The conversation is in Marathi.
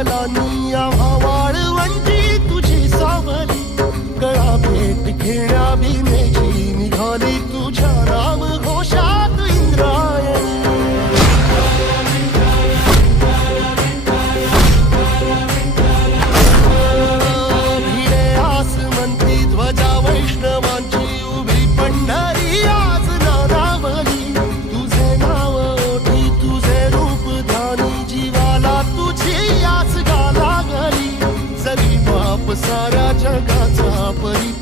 पावलांनी आम्हा वाळवंटी तुझी सावली, गळा भेट घेण्या भीमेची निघाली तुझ्या राम घोषात इंद्रायणी. भिडे आसमंती ध्वजा वैष्णवांची उभी पंढरी आज नारावली, तुझे नाव ओठी तुझे रूप ध्यानी जीवाला तुझी आस गा लागली. जरी बाप साऱ्या जगाचा परी